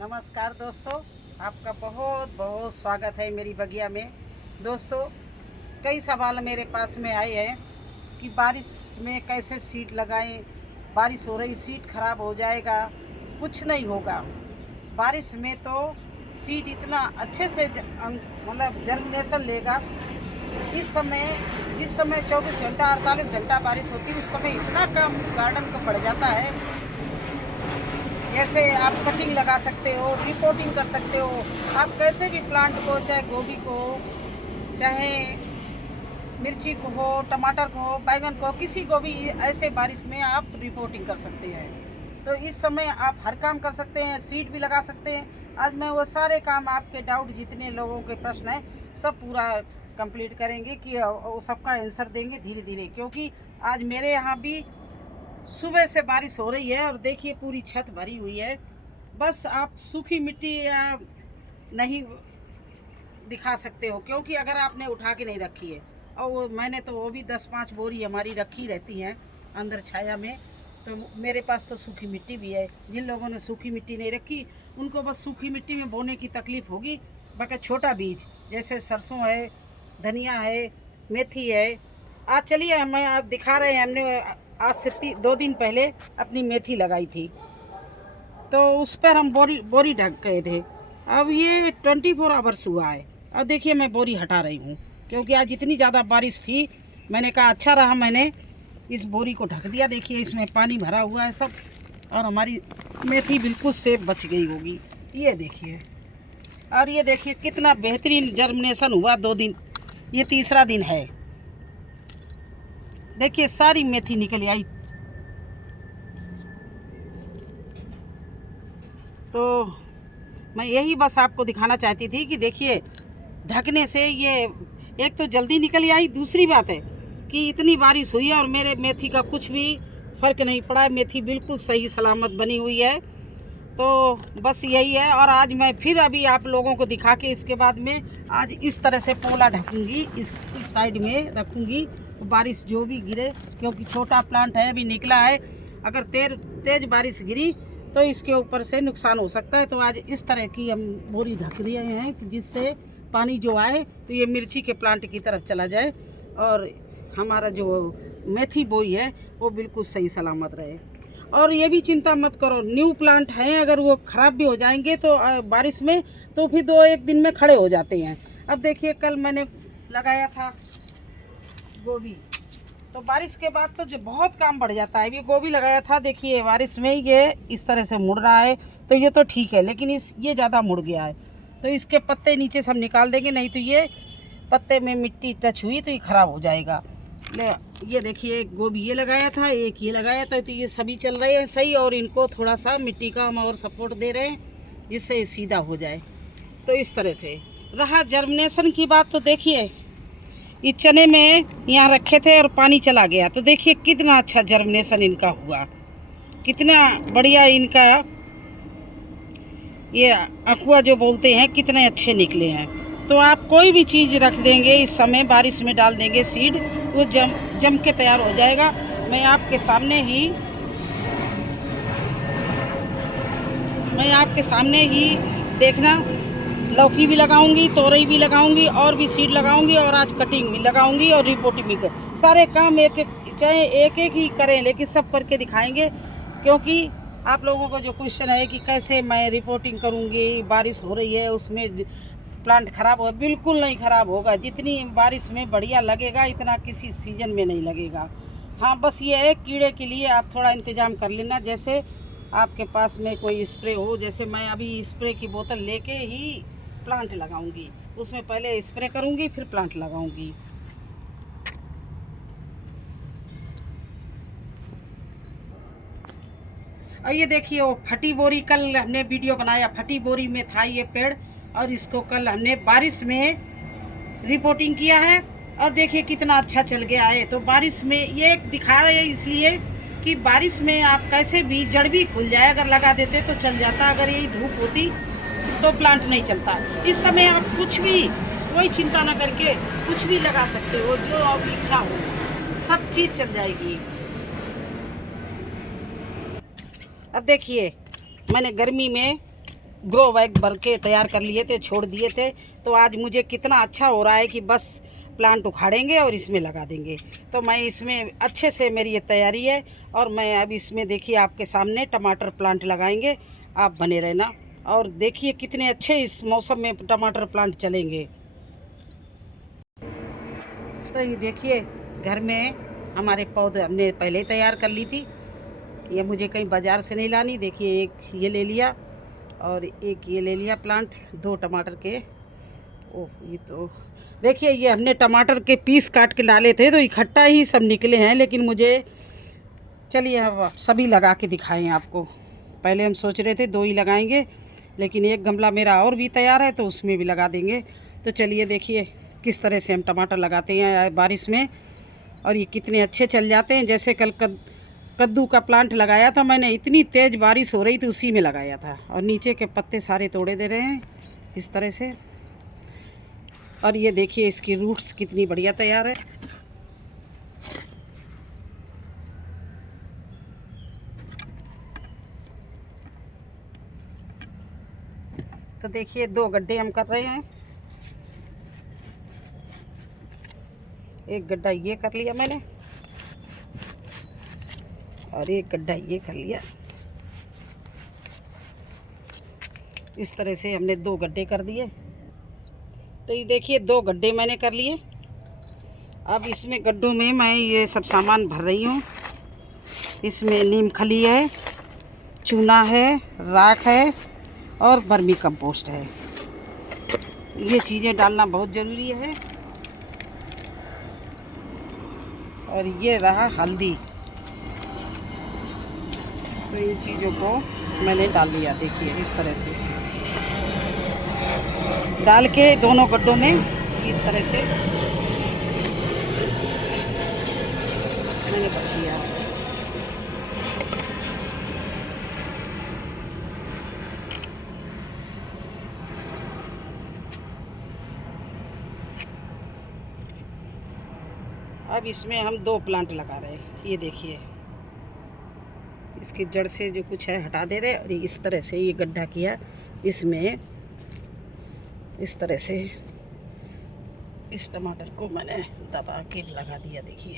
नमस्कार दोस्तों, आपका बहुत बहुत स्वागत है मेरी बगिया में। दोस्तों, कई सवाल मेरे पास में आए हैं कि बारिश में कैसे सीड लगाएं। बारिश हो रही, सीड खराब हो जाएगा। कुछ नहीं होगा। बारिश में तो सीड इतना अच्छे से मतलब जर्मिनेशन लेगा। जिस समय 24 घंटा 48 घंटा बारिश होती है, उस समय इतना कम गार्डन को बढ़ जाता है। जैसे आप कटिंग लगा सकते हो, रिपोर्टिंग कर सकते हो। आप कैसे भी प्लांट को, चाहे गोभी को हो, चाहे मिर्ची को हो, टमाटर को हो, बैगन को, किसी को भी ऐसे बारिश में आप रिपोर्टिंग कर सकते हैं। तो इस समय आप हर काम कर सकते हैं, सीड भी लगा सकते हैं। आज मैं वो सारे काम, आपके डाउट जितने लोगों के प्रश्न हैं, सब पूरा कंप्लीट करेंगे कि वो सबका आंसर देंगे धीरे धीरे। क्योंकि आज मेरे यहाँ भी सुबह से बारिश हो रही है और देखिए पूरी छत भरी हुई है। बस आप सूखी मिट्टी या नहीं दिखा सकते हो, क्योंकि अगर आपने उठा के नहीं रखी है, और मैंने तो वो भी 10-5 बोरी हमारी रखी रहती हैं अंदर छाया में। तो मेरे पास तो सूखी मिट्टी भी है। जिन लोगों ने सूखी मिट्टी नहीं रखी, उनको बस सूखी मिट्टी में बोने की तकलीफ़ होगी। बाकी छोटा बीज जैसे सरसों है, धनिया है, मेथी है। आज चलिए मैं आप दिखा रहे हैं, हमने आज से 2 दिन पहले अपनी मेथी लगाई थी, तो उस पर हम बोरी ढक गए थे। अब ये 24 आवर्स हुआ है। अब देखिए मैं बोरी हटा रही हूँ, क्योंकि आज इतनी ज़्यादा बारिश थी। मैंने कहा अच्छा रहा मैंने इस बोरी को ढक दिया। देखिए इसमें पानी भरा हुआ है सब, और हमारी मेथी बिल्कुल सेफ बच गई होगी। ये देखिए, और ये देखिए कितना बेहतरीन जर्मिनेशन हुआ। 2 दिन, ये तीसरा दिन है। देखिए सारी मेथी निकल आई। तो मैं यही बस आपको दिखाना चाहती थी कि देखिए ढकने से ये एक तो जल्दी निकल आई। दूसरी बात है कि इतनी बारिश हुई है और मेरे मेथी का कुछ भी फ़र्क नहीं पड़ा है। मेथी बिल्कुल सही सलामत बनी हुई है। तो बस यही है। और आज मैं फिर अभी आप लोगों को दिखा के इसके बाद में आज इस तरह से पोला ढकूँगी, इस साइड में रखूँगी। बारिश जो भी गिरे, क्योंकि छोटा प्लांट है, अभी निकला है, अगर तेज़ बारिश गिरी तो इसके ऊपर से नुकसान हो सकता है। तो आज इस तरह की हम बोरी ढक दिए हैं कि जिससे पानी जो आए तो ये मिर्ची के प्लांट की तरफ चला जाए, और हमारा जो मेथी बोई है वो बिल्कुल सही सलामत रहे। और ये भी चिंता मत करो, न्यू प्लांट हैं, अगर वो ख़राब भी हो जाएंगे तो बारिश में तो फिर 2-1 दिन में खड़े हो जाते हैं। अब देखिए कल मैंने लगाया था गोभी, तो बारिश के बाद तो जो बहुत काम बढ़ जाता है। ये गोभी लगाया था, देखिए बारिश में ये इस तरह से मुड़ रहा है, तो ये तो ठीक है, लेकिन ये ज़्यादा मुड़ गया है। तो इसके पत्ते नीचे से हम निकाल देंगे, नहीं तो ये पत्ते में मिट्टी टच हुई तो ये ख़राब हो जाएगा। ये देखिए एक गोभी ये लगाया था, एक ये लगाया था, तो ये सभी चल रहे हैं सही। और इनको थोड़ा सा मिट्टी का हम और सपोर्ट दे रहे हैं जिससे ये सीधा हो जाए। तो इस तरह से रहा जर्मिनेशन की बात। तो देखिए ये चने में यहाँ रखे थे और पानी चला गया, तो देखिए कितना अच्छा जर्मिनेशन इनका हुआ, कितना बढ़िया इनका ये अकुआ जो बोलते हैं, कितने अच्छे निकले हैं। तो आप कोई भी चीज़ रख देंगे इस समय, बारिश में डाल देंगे सीड, वो जम के तैयार हो जाएगा। मैं आपके सामने ही देखना, लौकी भी लगाऊंगी, तोरई भी लगाऊंगी, और भी सीड लगाऊंगी, और आज कटिंग भी लगाऊंगी और रिपोर्टिंग भी कर। सारे काम चाहे एक एक ही करें, लेकिन सब करके दिखाएंगे। क्योंकि आप लोगों का जो क्वेश्चन है कि कैसे मैं रिपोर्टिंग करूंगी, बारिश हो रही है उसमें प्लांट ख़राब हो, बिल्कुल नहीं ख़राब होगा। जितनी बारिश में बढ़िया लगेगा, इतना किसी सीजन में नहीं लगेगा। हाँ बस ये है, कीड़े के लिए आप थोड़ा इंतज़ाम कर लेना। जैसे आपके पास में कोई स्प्रे हो, जैसे मैं अभी स्प्रे की बोतल लेके ही प्लांट लगाऊंगी, उसमें पहले स्प्रे करूंगी फिर प्लांट लगाऊंगी। और ये देखिए वो फटी बोरी, कल हमने वीडियो बनाया, फटी बोरी में था ये पेड़, और इसको कल हमने बारिश में रिपोर्टिंग किया है। और देखिए कितना अच्छा चल गया है। तो बारिश में ये दिखा रहे हैं इसलिए कि बारिश में आप कैसे भी जड़ भी खुल जाए, अगर लगा देते तो चल जाता। अगर यही धूप होती तो प्लांट नहीं चलता। इस समय आप कुछ भी, कोई चिंता ना करके कुछ भी लगा सकते हो, जो आपकी इच्छा हो, सब चीज़ चल जाएगी। अब देखिए मैंने गर्मी में ग्रो बैग भर के तैयार कर लिए थे, छोड़ दिए थे। तो आज मुझे कितना अच्छा हो रहा है कि बस प्लांट उखाड़ेंगे और इसमें लगा देंगे। तो मैं इसमें अच्छे से, मेरी ये तैयारी है। और मैं अब इसमें देखिए आपके सामने टमाटर प्लांट लगाएंगे, आप बने रहना। और देखिए कितने अच्छे इस मौसम में टमाटर प्लांट चलेंगे। तो ये देखिए घर में हमारे पौधे हमने पहले ही तैयार कर ली थी, ये मुझे कहीं बाज़ार से नहीं लानी। देखिए एक ये ले लिया और एक ये ले लिया प्लांट, 2 टमाटर के। ओह ये तो देखिए, ये हमने टमाटर के पीस काट के डाले थे तो इकट्ठा ही सब निकले हैं। लेकिन मुझे, चलिए अब सभी लगा के दिखाएं आपको। पहले हम सोच रहे थे 2 ही लगाएंगे, लेकिन एक गमला मेरा और भी तैयार है तो उसमें भी लगा देंगे। तो चलिए देखिए किस तरह से हम टमाटर लगाते हैं बारिश में, और ये कितने अच्छे चल जाते हैं। जैसे कल कद्दू का प्लांट लगाया था मैंने, इतनी तेज़ बारिश हो रही थी, उसी में लगाया था। और नीचे के पत्ते सारे तोड़े दे रहे हैं इस तरह से। और ये देखिए इसकी रूट्स कितनी बढ़िया तैयार है। तो देखिए 2 गड्ढे हम कर रहे हैं, एक गड्ढा ये कर लिया मैंने और एक गड्ढा ये कर लिया। इस तरह से हमने 2 गड्ढे कर दिए। तो ये देखिए 2 गड्ढे मैंने कर लिए। अब इसमें गड्ढों में मैं ये सब सामान भर रही हूँ। इसमें नीम खली है, चूना है, राख है और वर्मी कंपोस्ट है। ये चीज़ें डालना बहुत ज़रूरी है। और ये रहा हल्दी। तो इन चीज़ों को मैंने डाल दिया, देखिए इस तरह से डाल के दोनों गड्ढों में इस तरह से मैंने भर दिया। अब इसमें हम 2 प्लांट लगा रहे हैं। ये देखिए इसकी जड़ से जो कुछ है हटा दे रहे हैं। और इस तरह से ये गड्ढा किया, इसमें इस तरह से इस टमाटर को मैंने दबा के लगा दिया, देखिए।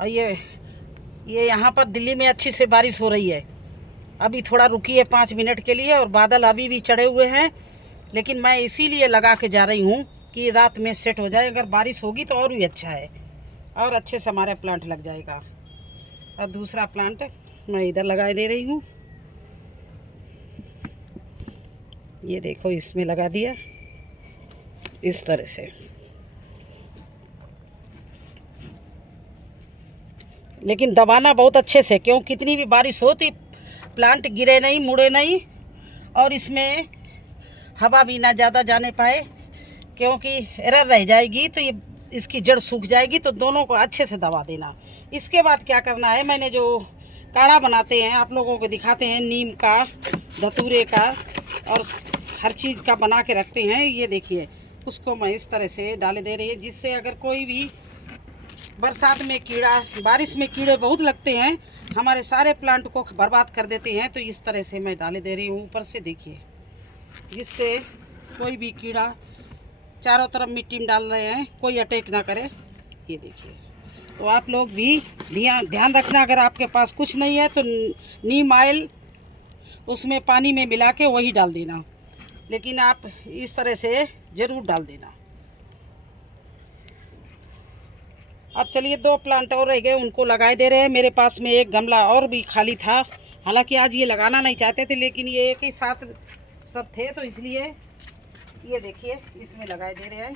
और ये यहाँ पर दिल्ली में अच्छी से बारिश हो रही है। अभी थोड़ा रुकी है 5 मिनट के लिए, और बादल अभी भी चढ़े हुए हैं। लेकिन मैं इसीलिए लगा के जा रही हूँ कि रात में सेट हो जाए। अगर बारिश होगी तो और भी अच्छा है, और अच्छे से हमारा प्लांट लग जाएगा। और दूसरा प्लांट मैं इधर लगा दे रही हूँ, ये देखो इसमें लगा दिया इस तरह से। लेकिन दबाना बहुत अच्छे से, क्यों कितनी भी बारिश हो तो प्लांट गिरे नहीं, मुड़े नहीं, और इसमें हवा भी ना ज़्यादा जाने पाए, क्योंकि एरर रह जाएगी तो ये इसकी जड़ सूख जाएगी। तो दोनों को अच्छे से दबा देना। इसके बाद क्या करना है, मैंने जो काढ़ा बनाते हैं आप लोगों को दिखाते हैं, नीम का, धतूरे का और हर चीज़ का बना के रखते हैं। ये देखिए उसको मैं इस तरह से डाल दे रही है, जिससे अगर कोई भी बरसात में कीड़ा, बारिश में कीड़े बहुत लगते हैं, हमारे सारे प्लांट को बर्बाद कर देते हैं। तो इस तरह से मैं डाल दे रही हूँ ऊपर से, देखिए, जिससे कोई भी कीड़ा, चारों तरफ मिट्टी में डाल रहे हैं, कोई अटैक ना करे। ये देखिए। तो आप लोग भी ध्यान रखना, अगर आपके पास कुछ नहीं है तो नीम ऑयल उसमें पानी में मिला के वही डाल देना। लेकिन आप इस तरह से ज़रूर डाल देना। अब चलिए 2 प्लांट और रह गए, उनको लगाए दे रहे हैं। मेरे पास में एक गमला और भी खाली था, हालांकि आज ये लगाना नहीं चाहते थे, लेकिन ये एक ही साथ सब थे तो इसलिए ये देखिए इसमें लगाए दे रहे हैं।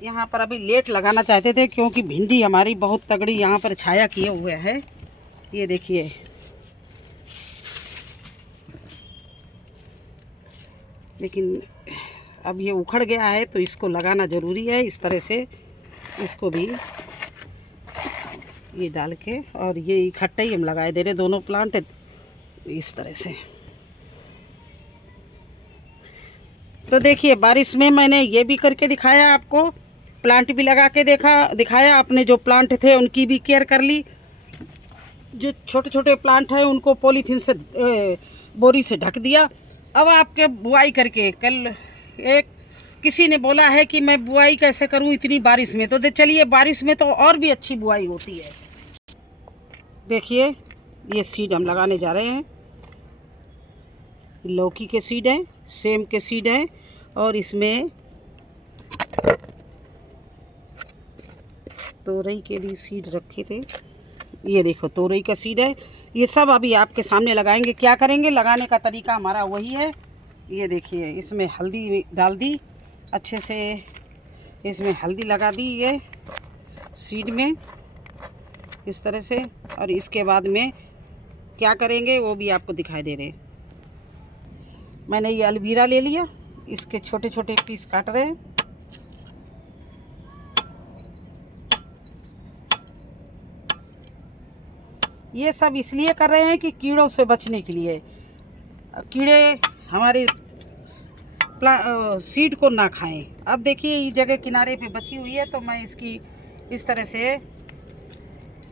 यहाँ पर अभी लेट लगाना चाहते थे, क्योंकि भिंडी हमारी बहुत तगड़ी यहाँ पर छाया किए हुए है। ये देखिए, लेकिन अब ये उखड़ गया है तो इसको लगाना ज़रूरी है। इस तरह से इसको भी ये डाल के, और ये इकट्ठे ही हम लगाए दे रहे दोनों प्लांट इस तरह से। तो देखिए बारिश में मैंने ये भी करके दिखाया आपको, प्लांट भी लगा के दिखाया। अपने जो प्लांट थे उनकी भी केयर कर ली। जो छोटे छोटे प्लांट हैं उनको पॉलीथीन से, बोरी से ढक दिया, अब आपके बुआई करके कल एक किसी ने बोला है कि मैं बुआई कैसे करूं इतनी बारिश में, तो चलिए बारिश में तो और भी अच्छी बुआई होती है। देखिए ये सीड हम लगाने जा रहे हैं। लौकी के सीड हैं, सेम के सीड हैं, और इसमें तोरई के भी सीड रखे थे। ये देखो तोरई का सीड है। ये सब अभी आपके सामने लगाएंगे। क्या करेंगे, लगाने का तरीका हमारा वही है। ये देखिए इसमें हल्दी डाल दी अच्छे से, इसमें हल्दी लगा दी ये सीड में इस तरह से। और इसके बाद में क्या करेंगे वो भी आपको दिखाई दे रहे हैं। मैंने ये एलोवेरा ले लिया, इसके छोटे छोटे पीस काट रहे हैं। ये सब इसलिए कर रहे हैं कि कीड़ों से बचने के लिए, कीड़े हमारे सीड को ना खाएं। अब देखिए ये जगह किनारे पे बची हुई है, तो मैं इसकी इस तरह से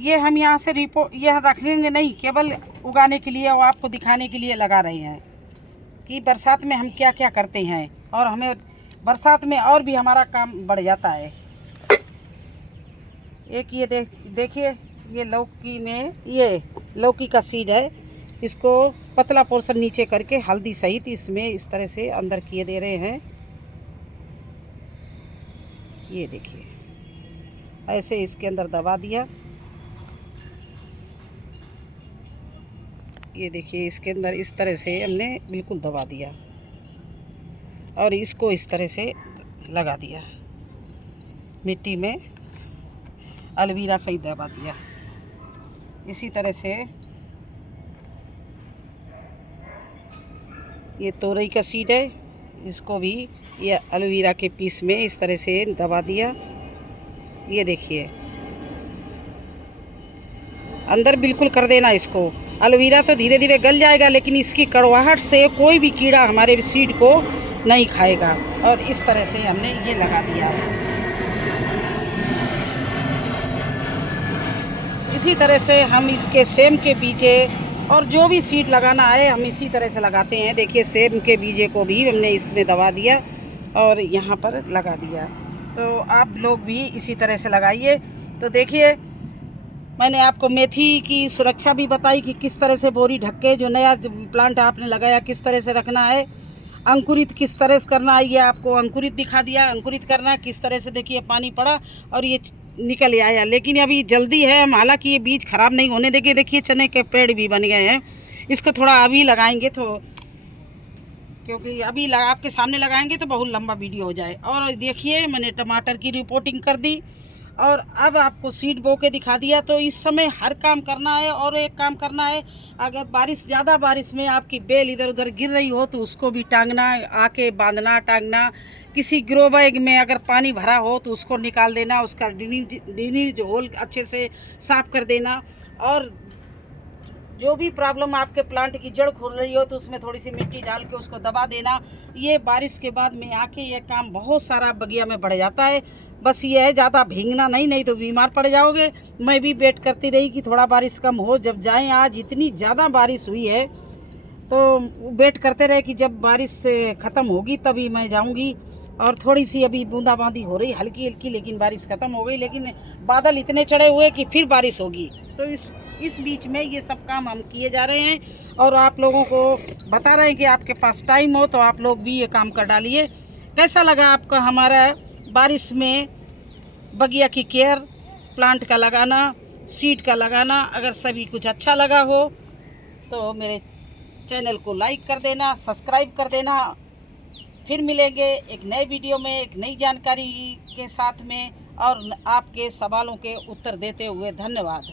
ये हम यहाँ से यह रखेंगे नहीं, केवल उगाने के लिए और आपको दिखाने के लिए लगा रहे हैं कि बरसात में हम क्या क्या करते हैं, और हमें बरसात में और भी हमारा काम बढ़ जाता है। एक ये देखिए ये लौकी में ये लौकी का सीड है, इसको पतला पोर्शन नीचे करके हल्दी सहित इसमें इस तरह से अंदर किए दे रहे हैं। ये देखिए ऐसे इसके अंदर दबा दिया। ये देखिए इसके अंदर इस तरह से हमने बिल्कुल दबा दिया और इसको इस तरह से लगा दिया, मिट्टी में एलोवेरा सहित दबा दिया। इसी तरह से ये तोरई का सीड है, इसको भी ये एलोवेरा के पीस में इस तरह से दबा दिया। ये देखिए अंदर बिल्कुल कर देना इसको। एलोवेरा तो धीरे धीरे गल जाएगा, लेकिन इसकी कड़वाहट से कोई भी कीड़ा हमारे सीड को नहीं खाएगा। और इस तरह से हमने ये लगा दिया। इसी तरह से हम इसके सेम के बीजे और जो भी सीड लगाना है हम इसी तरह से लगाते हैं। देखिए सेम के बीजे को भी हमने इसमें दबा दिया और यहाँ पर लगा दिया। तो आप लोग भी इसी तरह से लगाइए। तो देखिए मैंने आपको मेथी की सुरक्षा भी बताई कि किस तरह से बोरी ढक के जो नया प्लांट आपने लगाया किस तरह से रखना है, अंकुरित किस तरह से करना है, ये आपको अंकुरित दिखा दिया। अंकुरित करना किस तरह से, देखिए पानी पड़ा और ये निकल आया। लेकिन अभी जल्दी है, हम हालांकि ये बीज खराब नहीं होने देंगे। देखिए चने के पेड़ भी बन गए हैं। इसको थोड़ा अभी लगाएंगे तो, क्योंकि अभी आपके सामने लगाएंगे तो बहुत लंबा वीडियो हो जाए। और देखिए मैंने टमाटर की रिपोर्टिंग कर दी और अब आपको सीड बो के दिखा दिया। तो इस समय हर काम करना है। और एक काम करना है, अगर ज़्यादा बारिश में आपकी बेल इधर उधर गिर रही हो तो उसको भी टांगना, आके बांधना टांगना। किसी ग्रो बैग में अगर पानी भरा हो तो उसको निकाल देना, उसका ड्रेनेज होल अच्छे से साफ कर देना। और जो भी प्रॉब्लम आपके प्लांट की जड़ खोल रही हो तो उसमें थोड़ी सी मिट्टी डाल के उसको दबा देना। ये बारिश के बाद में आके ये काम बहुत सारा बगिया में बढ़ जाता है। बस ये है ज़्यादा भीगना नहीं तो बीमार पड़ जाओगे। मैं भी वेट करती रही कि थोड़ा बारिश कम हो, जब जाएं। आज इतनी ज़्यादा बारिश हुई है तो वेट करते रहे कि जब बारिश ख़त्म होगी तभी मैं जाऊंगी। और थोड़ी सी अभी बूंदाबांदी हो रही हल्की हल्की, लेकिन बारिश ख़त्म हो गई। लेकिन बादल इतने चढ़े हुए कि फिर बारिश होगी। तो इस बीच में ये सब काम हम किए जा रहे हैं और आप लोगों को बता रहे हैं कि आपके पास टाइम हो तो आप लोग भी ये काम कर डालिए। कैसा लगा आपका हमारा बारिश में बगिया की केयर, प्लांट का लगाना, सीड का लगाना? अगर सभी कुछ अच्छा लगा हो तो मेरे चैनल को लाइक कर देना, सब्सक्राइब कर देना। फिर मिलेंगे एक नए वीडियो में एक नई जानकारी के साथ में और आपके सवालों के उत्तर देते हुए। धन्यवाद।